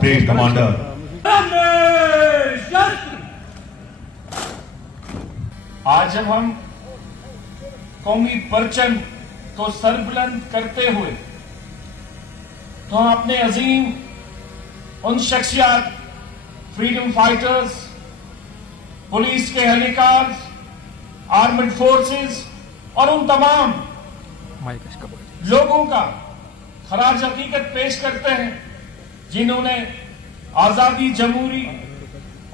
Brigade Commander. आज जब हम कौमी परचम को सरबुलंद करते हुए तो हम अपने अजीम उन शख्सियात, फ्रीडम फाइटर्स, पुलिस के एहलकार, आर्मड फोर्सेस और उन तमाम लोगों का खराज हकीकत पेश करते हैं जिन्होंने आजादी, जमहूरी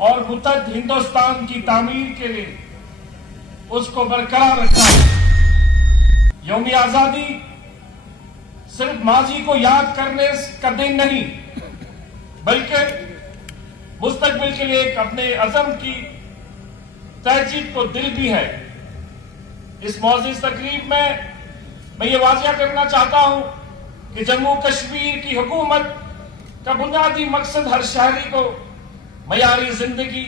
और मुत्तहद हिंदुस्तान की तामीर के लिए उसको बरकरार रखा है। यौम आजादी सिर्फ माजी को याद करने का दिन नहीं, बल्कि मुस्तकबिल के लिए एक अपने अज़म की तहजीब को दिल भी है। इस मौज़ूद तकरीब में मैं ये वाज़िया करना चाहता हूं कि जम्मू कश्मीर की हुकूमत का बुनियादी मकसद हर शहरी को मयारी जिंदगी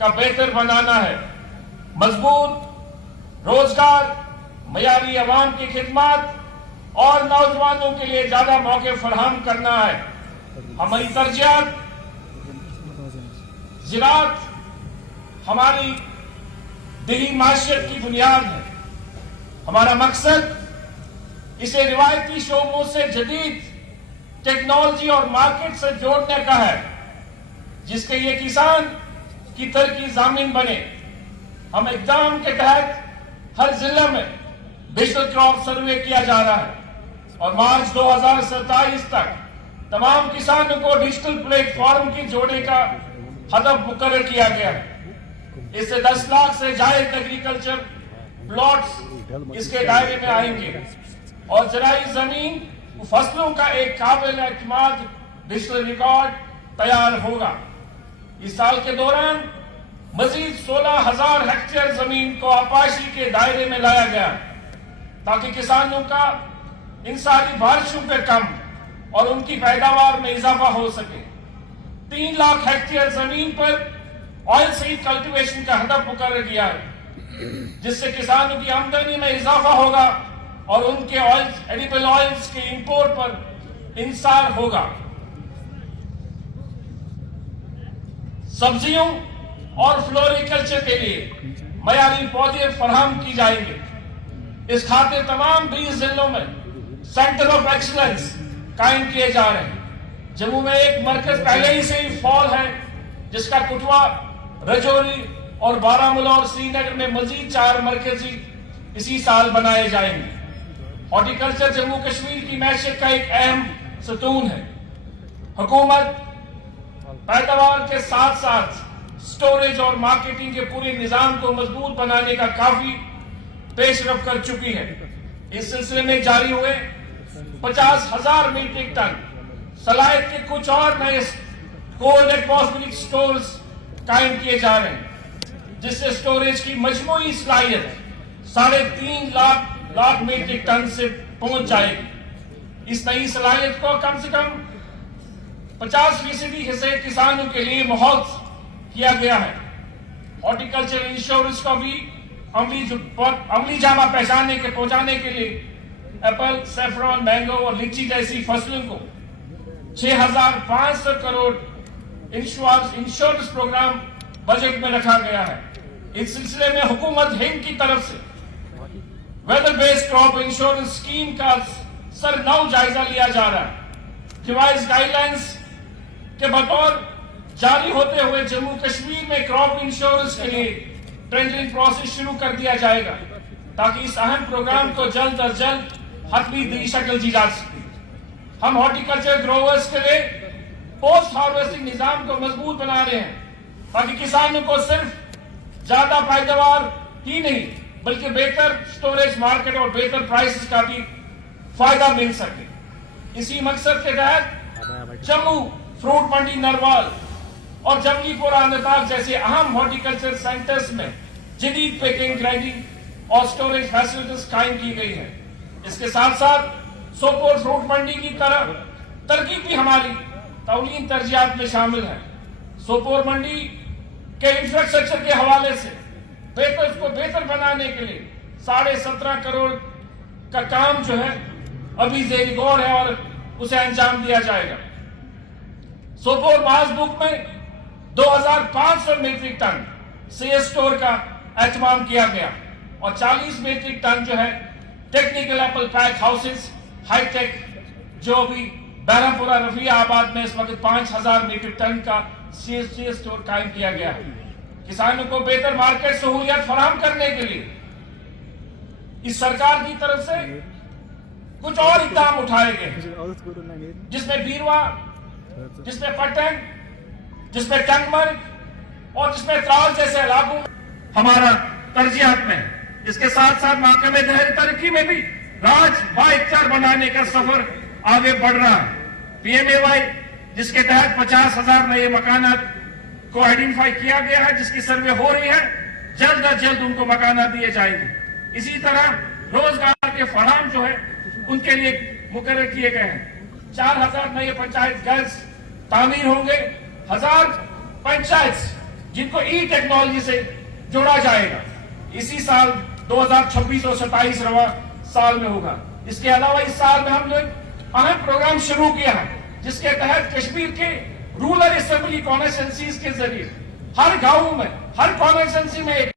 का बेहतर बनाना है, मजबूत रोजगार, मयारी अवाम की खिदमत और नौजवानों के लिए ज्यादा मौके फराहम करना है। हमारी तरजीहात ज़राअत हमारी देही माशियत की बुनियाद है। हमारा मकसद इसे रिवायती शोबों से जदीद टेक्नोलॉजी और मार्केट से जोड़ने का है, जिसके ये किसान की तरक्की जामिन बने। हम इक़दाम के तहत हर जिले में डिजिटल क्रॉप सर्वे किया जा रहा है और मार्च 2027 तक तमाम किसानों को डिजिटल प्लेटफॉर्म की जोड़ने का हदफ मुकर्रर किया गया है। इससे 10 लाख से जायद एग्रीकल्चर प्लॉट्स इसके दायरे में आएंगे और ज़राई जमीन फसलों का एक काबिल एतमाद डिजिटल रिकॉर्ड तैयार होगा। इस साल के दौरान मजीद 16,000 हेक्टेयर जमीन को आपाशी के दायरे में लाया गया ताकि किसानों का इंसानी बारिशों पे कम और उनकी पैदावार में इजाफा हो सके। 3 लाख हेक्टेयर जमीन पर ऑयल सीड कल्टीवेशन का हदफ मुकर्रर किया है, जिससे किसानों की आमदनी में इजाफा होगा और उनके एडिबल ऑयल्स के इंपोर्ट पर इंसार होगा। सब्जियों और फ्लोरिकल्चर के लिए मयारी पौधे फराहम की जाएंगे। इस खातिर तमाम 20 जिलों में सेंटर ऑफ एक्सीलेंस कायम किए जा रहे हैं। जम्मू में एक मरकज पहले ही से ही फॉल है, जिसका कुटवा, रजौरी और बारामूला और श्रीनगर में मजीद 4 मरकजी इसी साल बनाए जाएंगे। हॉर्टिकल्चर जम्मू कश्मीर की मैशत का एक अहम सतून है। हुकूमत पैदावार के साथ साथ स्टोरेज और मार्केटिंग के पूरे निजाम को मजबूत बनाने का काफी पेशरफ कर चुकी है। इस सिलसिले में जारी हुए 50,000 मीट्रिक टन सलाहियत के कुछ और नए कोल्ड एंड कॉस्मेटिक स्टोर्स कायम किए जा रहे हैं, जिससे स्टोरेज की मजमूई सलाहियत 3.5 लाख मीट्रिक टन से पहुंच जाएगी। इस नई सलाहियत को कम से कम 50% हिस्से किसानों के लिए मुहैया किया गया है। हॉर्टिकल्चर इंश्योरेंस को भी अमली जामा पहुंचाने के लिए एप्पल, सैफरॉन, मैंगो और लीची जैसी फसलों को 6,500 करोड़ इंश्योरेंस प्रोग्राम बजट में रखा गया है। इस सिलसिले में हुकूमत हिंद की तरफ से weather based crop insurance scheme का सरनौ जायजा लिया जा रहा है। रिवाइज गाइडलाइंस के बतौर जारी होते हुए जम्मू कश्मीर में क्रॉप इंश्योरेंस के लिए टेंडरिंग प्रोसेस शुरू कर दिया जाएगा, ताकि इस अहम प्रोग्राम को जल्द अज जल्द हतमी शक्ल दी जा सके। हम हॉर्टिकल्चर ग्रोवर्स के लिए पोस्ट हार्वेस्टिंग निजाम को मजबूत बना रहे हैं, ताकि किसानों को सिर्फ ज्यादा पैदावार ही नहीं बल्कि बेहतर स्टोरेज मार्केट और बेहतर प्राइसेस का भी फायदा मिल सके। इसी मकसद के तहत जम्मू फ्रूट मंडी नरवाल और जमलीपुर अनंतनाग जैसे अहम हॉर्टिकल्चर सेंटर्स में जदीद पैकिंग, ग्रेडिंग और स्टोरेज फैसिलिटीज कायम की गई है। इसके साथ साथ सोपोर फ्रूट मंडी की तरफ तरकीब भी हमारी तौलीन तरजीहात में शामिल है। सोपोर मंडी के इंफ्रास्ट्रक्चर के हवाले से को बेहतर बनाने के लिए 17.5 करोड़ का काम जो है अभी ज़ेर गौर है और उसे अंजाम दिया जाएगा। सोपोर मासबुक में 2500 मीट्रिक टन सीएस स्टोर का एहतमाम किया गया और 40 मीट्रिक टन जो है technical apple pack houses hi tech जो भी बैरामपुरा रफिया आबाद में इस वक्त 5000 मीट्रिक टन का सीएस स्टोर कायम किया गया है। किसानों को बेहतर मार्केट सहूलियत फराहम करने के लिए इस सरकार की तरफ से कुछ और इकदाम उठाए गए, जिसमें बीरवा, जिसमें पट्टन, जिसमें टंगमर्ग और जिसमें त्राल जैसे इलाकों में हमारा तरजीहात में। इसके साथ साथ महकमे देहाती तरक्की में भी राज बाइकचार बनाने का सफर आगे बढ़ रहा है। पीएमएवाई जिसके तहत 50,000 नए मकानात को आइडेंटिफाई किया गया है, जिसकी सर्वे हो रही है, जल्द अज जल्द उनको मकानात दिए जाएंगे। इसी तरह रोजगार के फराहम जो है उनके लिए मुकर्रर किए गए हैं। 4000 नए पंचायत घर तामीर होंगे, 1000 पंचायत जिनको ई टेक्नोलॉजी से जोड़ा जाएगा। इसी साल 2026 और 27 रवा साल में होगा। इसके अलावा इस साल में हमने अहम प्रोग्राम शुरू किया है, जिसके तहत कश्मीर के रूरल असेंबली कॉन्स्टिट्यूंसीज के जरिए हर गांव में, हर कॉन्स्टिट्यूंसी में